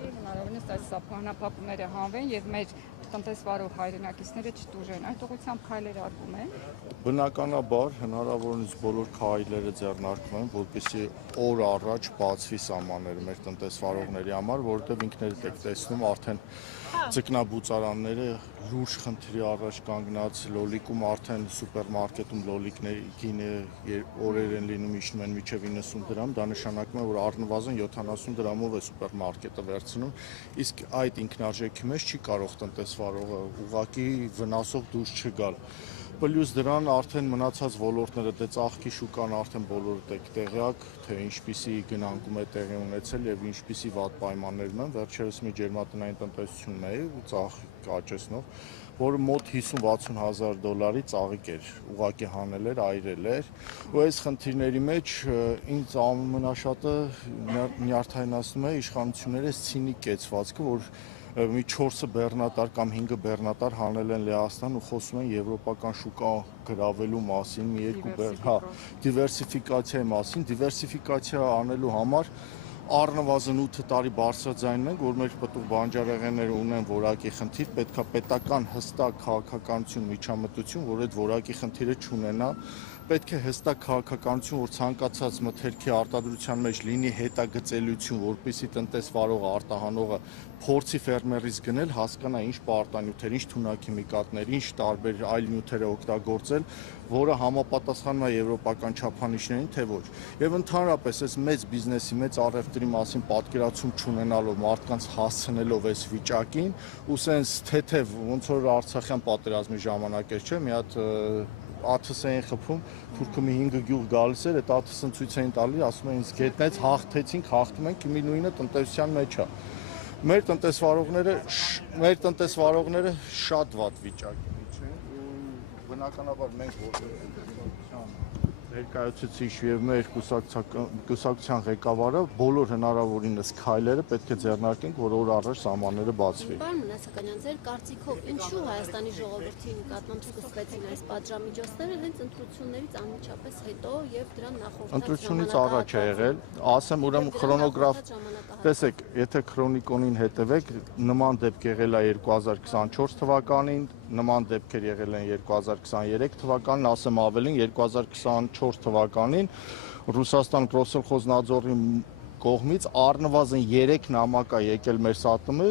Հնարավորինս այս սափահանապակումները հանվեն եւ մեր տնտեսվարող հայրենակիցները չտուժեն։ Այդ ուղղությամբ քայլեր արվում են։ Բնականաբար հնարավորինս բոլոր քայլերը ձեռնարկվում են, որպեսզի օր առաջ բացվի սահմանները մեր տնտեսվարողների համար, որովհետեւ ինքներդ եք տեսնում արդեն ձկնաբուծարանները լուրջ խնդրի առաջ կանգնած, լոլիկում արդեն սուպերմարկետում լոլիկների գինը օրեր են լինում իջնում են մինչև 90 դրամ, դա նշանակում է, որ առնվազն 70 դրամով է սուպերմարկետը վերցնում, իսկ այդ ինքնարժեքի մեջ չի կարող տնտեսվարողը ուղղակի վնասող դուրս չգալ։ Պլյուս դրան արդեն մնացած ոլորտները դե ծաղկի շուկան արդեն բոլորդ եք տեղյակ, թե ինչպիսի գնանկում է տեղի ունեցել եւ ինչպիսի վատ պայմաններում են, վերջերս մի ջերմատնային տնտեսությունն է ծաղիկ աճեցնող, որը մոտ 50-60 հազար դոլարի ծաղիկ էր, ուղղակի հանել էր, այրել էր, ու այս խնդիրների մեջ ինձ ամենաշատը նյարդայնացնում է իշխանությունների ցինիկ կեցվածքը, որ մի 4 բեռնատար կամ 5 բեռնատար հանել են Լեհաստան ու խոսում են եվրոպական շուկա գրավելու մասին, մի երկու դիվերսիֆիկացիայի մասին, դիվերսիֆիկացիա անելու համար առնվազն 8 տարի բարձրաձայնում ենք, որ մեր պտուղ բանջարեղենները ունեն որակի խնդիր, պետքա պետական հստակ քաղաքականություն, միջամտություն, որ այդ որակի խնդիրը չունենա, պետք է հստակ քաղաքականություն, որ ցանկացած մթերքի արտադրության մեջ լինի հետագծելիություն, որպեսզի տնտեսվարողը, արտահանողը փորձի ֆերմերից գնել, հասկանա ինչ պարտանյութեր, ինչ թունաքիմիկատներ, ինչ տարբեր այլ նյութեր է օգտագործել, որը համապատասխանում է եվրոպական չափանիշներին, թե ոչ։ Եվ ընդհանրապես այս մեծ բիզնեսի, մեծ առևտրի մասին պատկերացում չունենալով, մարդկանց հասցնելով այս վիճակին, ու սենց թեթև ոնց որ Արցախյան պատերազմի ժամանակ էր, չէ՞, մի հատ ԱԹՍ էին խփում, թուրքը մի 5 գյուղ գալիս էր, այդ ԱԹՍ-ն ցույց էին տալի, ասում էին գետնեց, հաղթեցինք, հաղթում ենք, մի նույնը տնտեսության մեջ է։ Մեր տնտեսվարողները շատ վատ վիճակի մեջ են, ու բնականաբար մենք որպես ներկայացուցիչ եւ մեր կուսակցության ղեկավարը բոլոր հնարավորինս քայլերը պետք է ձեռնարկենք, որ օր առաջ սահմանները բացվի։ Պարոն Մնացականյան, ձեր կարծիքով ինչու Հայաստանի ժողովրդի նկատմամբ սկսվեցին այս պատժամիջոցները հենց ընտրություններից անմիջապես հետո եւ դրան նախորդած ընտրությունից առաջ է եղել, ասեմ ուրեմն քրոնոգրաֆ, տեսեք, եթե քրոնիկոնին հետևեք, նման դեպք եղել է 2024 թվականին, նման դեպքեր եղել են 2023 թվականին, ասեմ ավելին 2024 թվականին Ռուսաստան Ռոսելխոզնadzորի կողմից առնվազն 3 նամակ է եկել մեր ՍԱՏՄ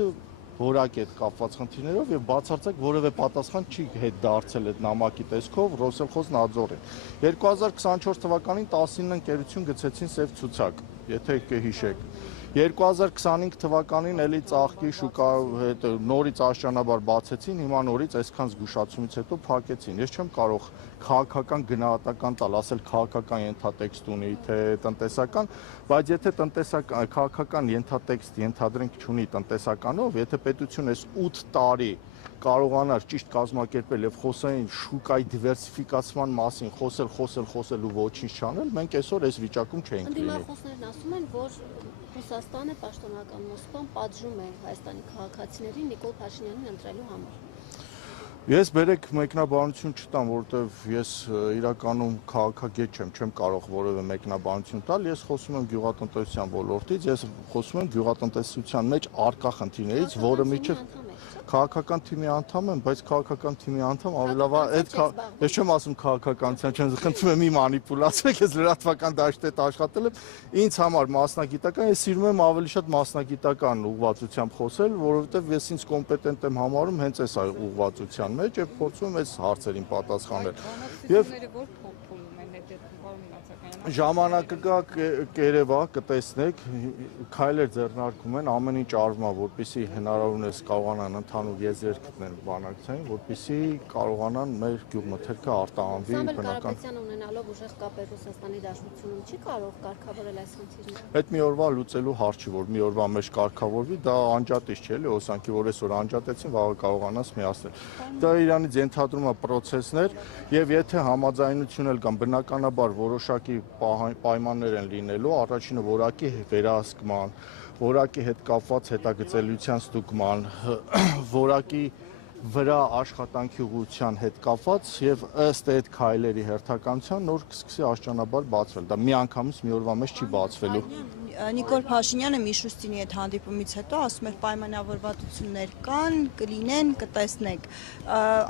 որակի հետ կապված խնդիրներով եւ բացարձակ որևէ պատասխան չի հետ դարձել այդ նամակի տեսքով Ռոսելխոզնadzորին։ 2024 թվականին 19 ընկերություն գցեցին սև ցուցակ, եթե կհիշեք։ 2025 թվականին էլի ծաղկի շուկա հետ նորից աշճանաբար բացեցին, հիմա նորից այսքան զգուշացումից հետո փակեցին։ Ես չեմ կարող քաղաքական գնահատական տալ, ասել քաղաքական ենթատեքստ ունի, թե տնտեսական, բայց եթե քաղաքական ենթատեքստ ենթադրենք չունի տնտեսականով, եթե պետությունը այս 8 տարի կարողանար ճիշտ կազմակերպել եւ խոսային շուկայի դիվերսիֆիկացման մասին, խոսել ու ոչինչ չանել, մենք այսօր այս վիճակում չէինք լինի։ Ընդդիմախոսներն ասում են, որ Ռուսաստանը պաշտոնական Մոսկվան պատժում է Հայաստանի քաղաքացիներին Նիկոլ Փաշինյանին ընտրելու համար։ Ես բերեք մեկնաբանություն չտամ, որովհետև ես իրականում քաղաքագետ չեմ կարող որևէ մեկնաբանություն տալ, ես խոսում եմ գյուղատնտեսության ոլորտից, ես խոսում եմ գյուղատնտեսության մեջ առկա խնդիրներից, որը միջև քաղաքական թիմի անդամ եմ, բայց քաղաքական թիմի անդամ ավելավա այդ ես չեմ ասում քաղաքականության, չեմ խնդրում եմ մի մանիպուլացեք, ես լրատվական դաշտի հետ աշխատել եմ, ինձ համար մասնագիտական, ես սիրում եմ ավելի շատ մասնագիտական ուղղվածությամբ խոսել, որովհետև ես ինձ կոմպետենտ եմ համարում հենց այս ուղղվածության մեջ եւ փորձում եմ այս հարցերին պատասխանել։ Եվ ժամանակը գա կերևա, կտեսնեք, քայլեր ձեռնարկում են, ամեն ինչ արվում է, որպեսզի հնարավորինս կարողանան ընդհանուր եզրեր գտնեն բանակցային, որպեսզի կարողանան մեր գյուղմթերքը արտահանվի բնական։ Կարապետյանը ունենալով ուժեղ կապեր Ռուսաստանի Դաշնությունում չի կարող կարգավորել այս խնդիրները։ Այդ մի օրվա լուծելու հարց չի, որ մի օրվա մեջ կարգավորվի, դա անջատիչ չէ, էլի, հոսանքի, որ այսօր անջատեցին, վաղը կարողանաս միացնել։ Դա իրանից ենթադրում է պրոցեսներ, եւ եթե համաձայնություն էլ կան, բնականաբար որոշակի պայմաններ են լինելու, առաջինը որակի վերահսկման, որակի հետ կապված հետագծելիության ստուգման, որակի վրա աշխատանքի ուղղության հետ կապված եւ ըստ այդ քայլերի հերթականության նոր կսկսի աշճանաբար բացվել։ Դա միանգամից մի օրվա մեջ չի բացվելու։ Նիկոլ Փաշինյանը Միշուստինի հետ հանդիպումից հետո ասում էր պայմանավորվածություններ կան, կլինեն, կտեսնենք։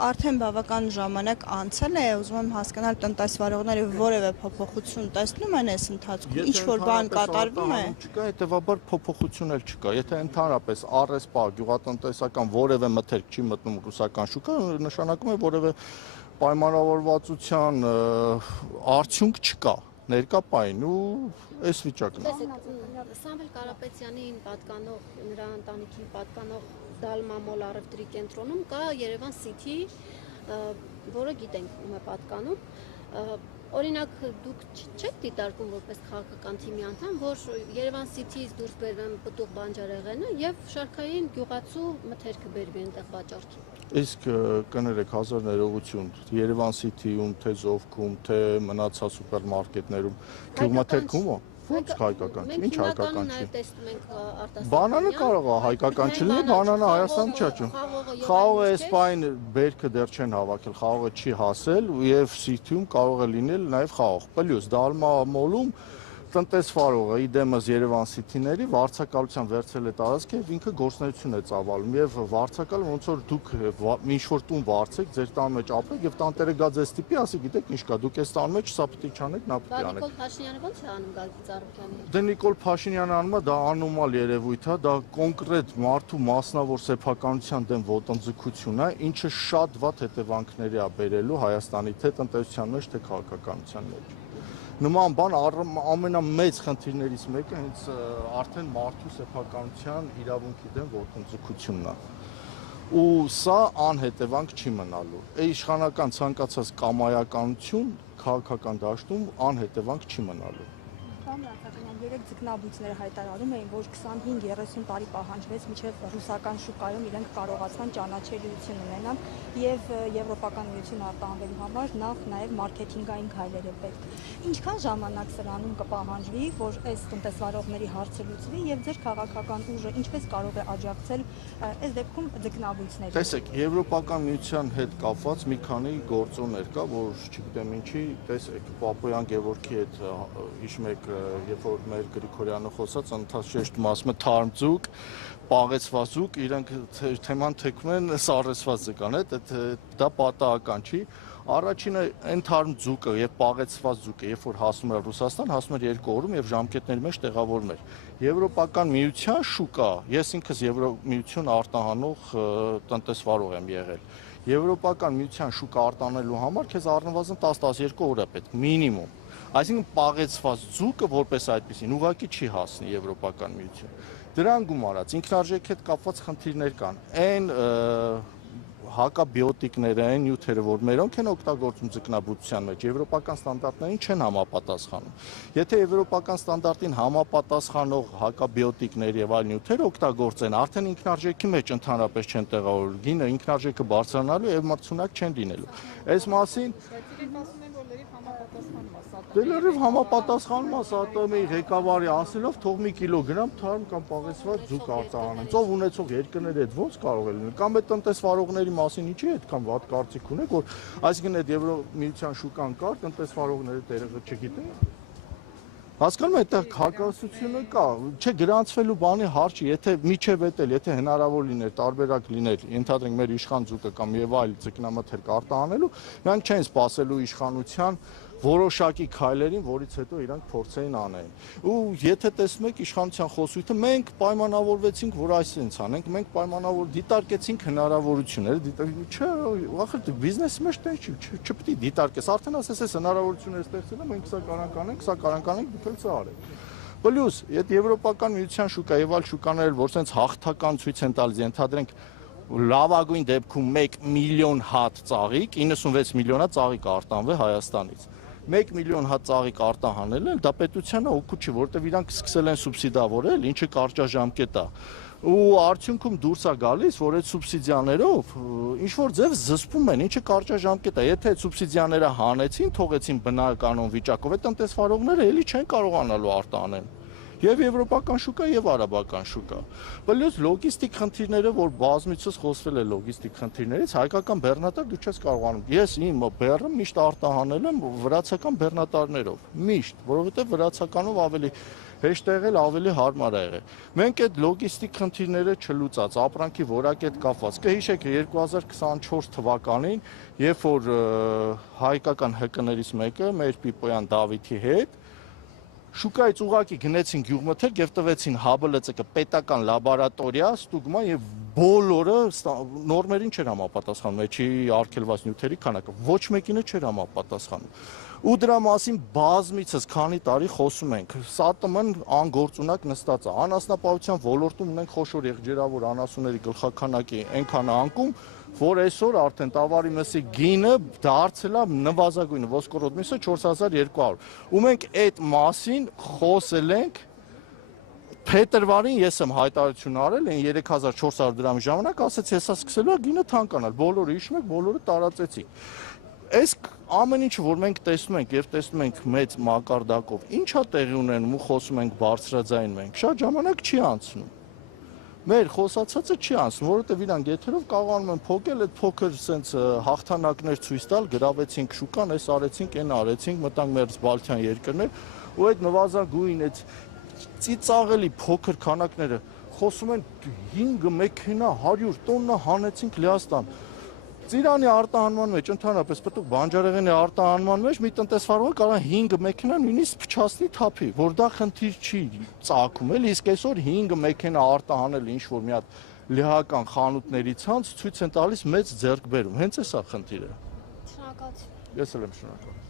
Արդեն բավական ժամանակ անցել է, ուզում եմ հասկանալ տնտեսվարողները որևէ փոփոխություն տեսնում են այս ընթացքում, ինչ որ բան կատարվում է։ Չկա, հետեւաբար փոփոխություն էլ չկա։ Եթե ընդհանրապես առեսպա գյուղատնտեսական որևէ մթերք չի մտնում ռուսական շուկա, նշանակում է որևէ պայմանավորվածության արդյունք չկա ներկա պահին ու այս վիճակն է։ Սամվել Կարապետյանին պատկանող, նրա ընտանիքին պատկանող Դալմամոլ առևտրի կենտրոնում կա Երևան City, որը գիտենք ում է պատկանում։ Օրինակ դուք չեք դիտարկում որպես քաղաքական թիմի անդամ, որ Երևան City-ից դուրս բերվեն պտուղ բանջարեղենը եւ շարքային գյուղացու մթերքը բերվի այնտեղ վաճառքի։ Իսկ կներեք հազար ներողություն Երևան City-ում, թե Զովքում, թե մնացած սուպերմարկետներում գյուղմթերքում է։ Ո՞նց հայկական չի, ինչ հայկական չի։ Բանանը կարող է հայկական չլինի, բանանը Հայաստան չէ։ Խաղողը այս պայն բերքը դեռ չեն հավաքել, խաղողը չի հասել եւ City-ում կարող է լինել նաեւ խաղող։ Պլյուս Դալմամոլում տնտեսվարողը իդեմս Երևան City-ների վարձակալության վերցել է տարածքը եւ ինքը գործունեություն է ծավալում եւ վարձակալը ոնց որ դուք ինչ-որ տուն վարձեք, ձեր տան մեջ ապրեք եւ տանտերը գա ձեզ տիպի, ասի գիտեք ինչ կա, դուք այս տան մեջ սա պետք է չանեք, նա պետք է անեք։ Նիկոլ Փաշինյանը ո՞նց է անում Գագիկ Ծառուկյանի։ Դե Նիկոլ Փաշինյանը անում է, դա անոմալ երևույթ է, դա կոնկրետ մարդու մասնավոր սեփականության դեմ ոտնձգություն է, ինչը շատ վատ հետևանքների է բերելու Հայաստանի թե տնտեսության մեջ, թե քաղաքականության մեջ։ Նման բան ամենամեծ խնդիրներից մեկը հենց արդեն մարդու սեփականության իրավունքի դեմ ոտնձգությունն է։ Ու սա անհետևանք չի մնալու։ Իշխանական ցանկացած կամայականություն քաղաքական դաշտում անհետևանք չի մնալու։ Երեք ձկնաբույծները հայտարարում էին, որ 25-30 տարի պահանջվեց մինչև ռուսական շուկայում իրենք կարողացան ճանաչելիություն ունենան եւ Եվրոպական միություն արտահանվելու համար նաեւ մարքեթինգային քայլեր է պետք։ Ինչքան ժամանակ սրանում կպահանջվի, որ այս տնտեսվարողների հարցը լուծվի եւ ձեր քաղաքական ուժը ինչպես կարող է աջակցել այս դեպքում ձկնաբույծներին։ Տեսեք, Եվրոպական միության հետ կապված մի քանի գործոններ կա, որ չգիտեմ ինչի, տեսեք, Պապոյան Գևորգի հետ հիշում եք, երբ որ մեր Գրիգորյանը խոսած ընթացքում ասում է թարմձուկ, պաղեցված զուկ, իրենք թեման թեքում են սառեցված զգան, դա պատահական չի։ Առաջինը այն թարմձուկը եւ պաղեցված զուկը, երբ որ հասնում էր Ռուսաստան, հասնում էր 2 օրում եւ ժամկետների մեջ տեղավորվում էր։ Եվրոպական միության շուկա, ես ինքս Եվրոմիություն արտահանող տնտեսվարող եմ եղել։ Եվրոպական միության շուկա արտանելու համար քեզ առնվազն 10-12 օր է պետք, մինիմում։ Այսինքն պաղեցված ձուկը որպես այդպեսին ուղղակի չի հասնի Եվրոպական միություն։ Դրան գումարած ինքնարժեքի հետ կապված խնդիրներ կան։ Այն հակաբիոտիկները, այն նյութերը, որ մերոնք են օգտագործում ձկնաբուծության մեջ, եվրոպական ստանդարտներին չեն համապատասխանում։ Եթե եվրոպական ստանդարտին համապատասխանող հակաբիոտիկներ եւ այլ նյութեր օգտագործեն, արդեն ինքնարժեքի մեջ ընդհանրապես չեն տեղավորվի, գինը ինքնարժեքը բարձրանալու եւ մրցունակ չեն լինելու։ Այս մասին Դե լրիվ համապատասխանում է ՍԱՏՄ-ի ղեկավարի ասելով թող մի կիլոգրամ թարմ կամ պաղեցված ձուկ արտահանեն։ Ծով ունեցող երկրների հետ ո՞նց կարող է լինել։ Կամ այդ տնտեսվարողների մասին ինչի այդքան վատ կարծիք ունեք, որ այսինքն այդ Եվրոմիության շուկան կար, տնտեսվարողները դերը չգիտեն։ Հասկանում եք, այդտեղ հակասությունը կա, չէ գրանցվելու բանի հարց չի, եթե միջև էտել, եթե հնարավոր լիներ, տարբերակ լիներ, ենթադրենք մեր իշխան ձուկը կամ եւ այլ ձկնամթերք արտահանելու, նրանք չեն սպասելու իշխանության որոշակի քայլերին, որից հետո իրանք փորձեին անեն։ Ու եթե տեսնում եք իշխանության խոսույթը, մենք պայմանավորվեցինք, որ այսպես անենք, մենք պայմանավոր դիտարկեցինք հնարավորությունները, չէ, ախր բիզնեսի մեջ տես չպետք է դիտարկես, արդեն ասես այս հնարավորությունները ստեղծել են, մենք սա կարանք անենք, սա կարանք անենք, դուք էլ սա արեք։ Պլյուս, այդ Եվրոպական միության շուկա եւ այլ շուկաներ, որ sense հաղթական ցույց են տալիս, ենթադրենք լավագույն դեպքում 1 միլիոն հատ ծաղիկ, 96 միլիոնա ծաղիկ արտանվե Հայաստանից։ 1 միլիոն հատ ծաղիկ արտահանել են, դա պետությանը օգուտ չի, որովհետև իրանք սկսել են սուբսիդավորել, ինչը կարճաժամկետ է։ Ու արդյունքում դուրս է գալիս, որ այդ սուբսիդիաներով ինչ որ ձև զսպում են, ինչը կարճաժամկետ է։ Եթե այդ սուբսիդիաները հանեցին, թողեցին բնականon վիճակով, այդ տնտեսվարողները էլի չեն կարողանալու արտահանել։ Եվ եվրոպական շուկա եւ արաբական շուկա։ Պլյուս լոգիստիկ խնդիրները, որ բազմիցս խոսվել է լոգիստիկ խնդիրներից, հայկական բեռնատար դու չես կարողանում։ Ես իմ բեռը միշտ արտահանել եմ վրացական բեռնատարներով, միշտ, որովհետեւ վրացականով ավելի հեշտ է եղել, ավելի հարմար է եղել։ Մենք այդ լոգիստիկ խնդիրները չլուծած, ապրանքի որակի հետ կապված։ Կհիշեք 2024 թվականին, երբ որ հայկական ՀԿ-ներից մեկը մեր Պիպոյան Դավիթի հետ շուկայից ուղակի գնեցին Գյուղմթերք եւ տվեցին ՀԲԼՑԿ պետական լաբորատորիա ստուգման եւ բոլորը նորմերին չէր համապատասխանում, էջի արգելված նյութերի քանակը ոչ մեկինը չէր համապատասխանում։ Ու դրա մասին բազմիցս քանի տարի խոսում ենք։ ՍԱՏՄ-ն անգործունակ նստած է։ Անասնապահության ոլորտում ունենք խոշոր եղջերավոր անասունների գլխաքանակի այնքան անկում, որ այսօր արդեն տավարի մսի գինը դարձել է նվազագույնը ոսկորոտ միսը 4200։ Ու մենք այդ մասին խոսել ենք փետրվարին ես եմ հայտարարություն արել, այն 3400 դրամի ժամանակ ասեցի, հեսա սկսելու է գինը թանկանալ։ Բոլորը հիշում եք, բոլորը տարածեցին։ Այս ամեն ինչը, որ մենք տեսնում ենք եւ տեսնում ենք մեծ մակարդակով, ինչա տեղի ունենում ու խոսում ենք բարձրաձայն մենք, շատ ժամանակ չի անցնում։ Մեր խոսացածը չի անցնում, որովհետեւ իրանք եթերով կարողանում են փոկել, այդ փոքր sense հաղթանակներ ցույց տալ, գրավեցինք շուկան, այս արեցինք, այն արեցինք, մտանք մեր Բալթյան երկրներ, ու այդ նվազագույն, այդ ծիծաղելի փոքր քանակները խոսում են 5 մեքենա 100 տոննա հանեցինք Լիաստան։ Ծիրանի արտահանման մեջ ընդհանրապես պտուղ բանջարեղենի արտահանման մեջ մի տնտեսվարողը կարող է 5 մեքենա նույնիսկ փչացնի թափի, որ դա խնդիր չի ծագում, էլի իսկ այսօր 5 մեքենա արտահանել ինչ որ մի հատ լիհական խանութների ցանց ցույց են տալիս մեծ ձեռքբերում։ Հենց էսա խնդիրը։ Շնորհակալություն։ Ես էլ եմ շնորհակալ։